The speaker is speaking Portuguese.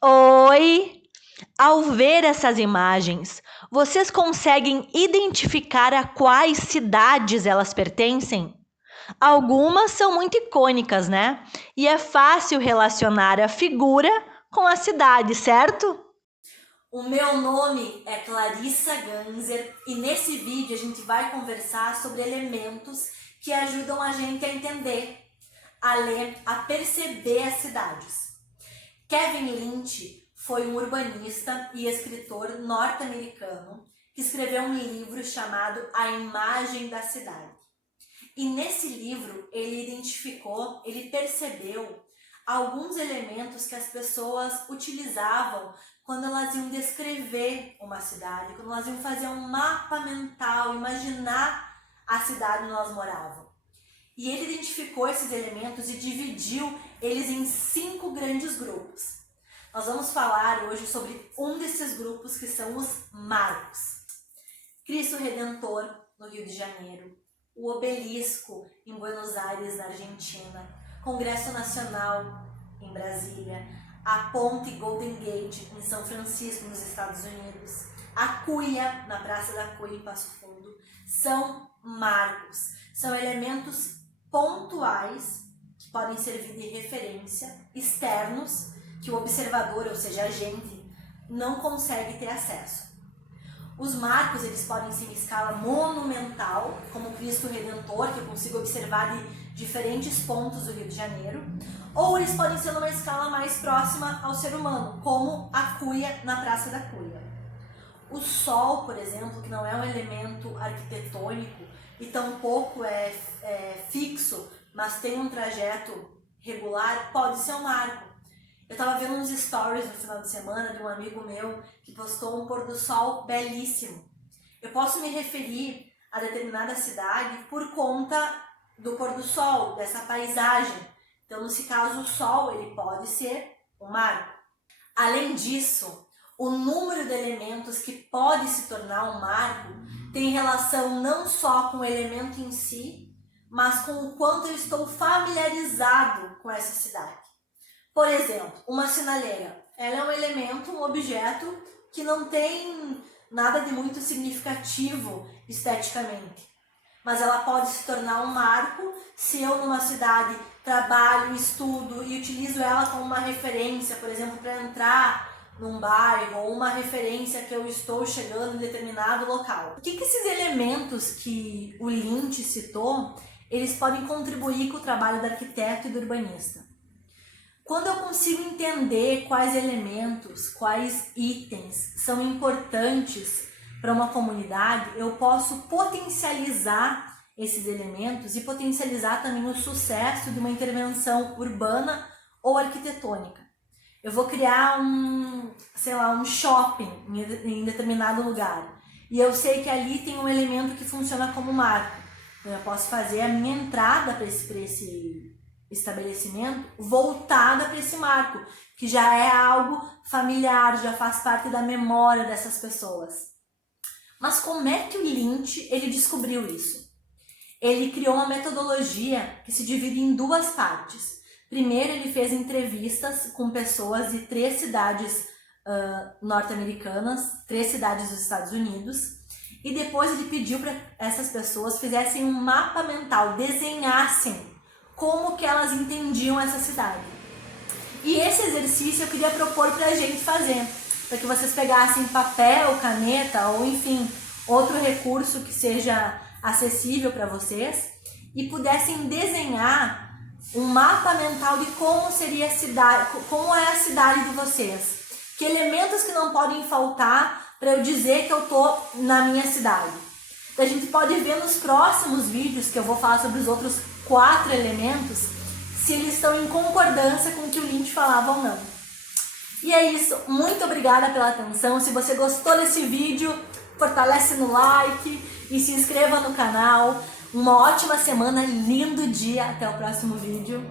Oi! Ao ver essas imagens, vocês conseguem identificar a quais cidades elas pertencem? Algumas são muito icônicas, né? E é fácil relacionar a figura com a cidade, certo? O meu nome é Clarissa Ganzer e nesse vídeo a gente vai conversar sobre elementos que ajudam a gente a entender, a ler, a perceber as cidades. Kevin Lynch foi um urbanista e escritor norte-americano que escreveu um livro chamado A Imagem da Cidade. E nesse livro ele percebeu alguns elementos que as pessoas utilizavam quando elas iam descrever uma cidade, quando elas iam fazer um mapa mental, imaginar a cidade onde elas moravam. E ele identificou esses elementos e dividiu eles em 5 grandes grupos. Nós vamos falar hoje sobre um desses grupos, que são os marcos. Cristo Redentor, no Rio de Janeiro, o Obelisco, em Buenos Aires, na Argentina, Congresso Nacional, em Brasília, a Ponte Golden Gate, em São Francisco, nos Estados Unidos, a Cuia, na Praça da Cuia, em Passo Fundo, são marcos, são elementos pontuais que podem servir de referência, externos, que o observador, ou seja, a gente, não consegue ter acesso. Os marcos, eles podem ser em escala monumental, como o Cristo Redentor, que eu consigo observar de diferentes pontos do Rio de Janeiro, ou eles podem ser numa escala mais próxima ao ser humano, como a cuia na Praça da Cuia. O sol, por exemplo, que não é um elemento arquitetônico e tampouco é fixo, mas tem um trajeto regular, pode ser um marco. Eu estava vendo uns stories no final de semana de um amigo meu que postou um pôr do sol belíssimo. Eu posso me referir a determinada cidade por conta do pôr do sol, dessa paisagem. Então, nesse caso, o sol ele pode ser um marco. Além disso, o número de elementos que pode se tornar um marco tem relação não só com o elemento em si, mas com o quanto eu estou familiarizado com essa cidade. Por exemplo, uma sinaleira. Ela é um elemento, um objeto que não tem nada de muito significativo esteticamente. Mas ela pode se tornar um marco se eu numa cidade trabalho, estudo e utilizo ela como uma referência, por exemplo, para entrar num bairro, ou uma referência que eu estou chegando em determinado local. O que esses elementos que o Lynch citou, eles podem contribuir com o trabalho do arquiteto e do urbanista? Quando eu consigo entender quais elementos, quais itens são importantes para uma comunidade, eu posso potencializar esses elementos e potencializar também o sucesso de uma intervenção urbana ou arquitetônica. Eu vou criar um shopping em determinado lugar e eu sei que ali tem um elemento que funciona como marco. Então eu posso fazer a minha entrada para esse estabelecimento voltada para esse marco, que já é algo familiar, já faz parte da memória dessas pessoas. Mas como é que o Lynch ele descobriu isso? Ele criou uma metodologia que se divide em 2 partes. Primeiro, ele fez entrevistas com pessoas de 3 cidades norte-americanas, 3 cidades dos Estados Unidos, e depois ele pediu para essas pessoas fizessem um mapa mental, desenhassem como que elas entendiam essa cidade. E esse exercício eu queria propor para a gente fazer, para que vocês pegassem papel, caneta ou enfim, outro recurso que seja acessível para vocês e pudessem desenhar um mapa mental de como seria a cidade, como é a cidade de vocês. Que elementos que não podem faltar para eu dizer que eu tô na minha cidade. A gente pode ver nos próximos vídeos que eu vou falar sobre os outros 4 elementos, se eles estão em concordância com o que o Lynch falava ou não. E é isso, muito obrigada pela atenção. Se você gostou desse vídeo, fortalece no like e se inscreva no canal. Uma ótima semana, lindo dia, até o próximo vídeo.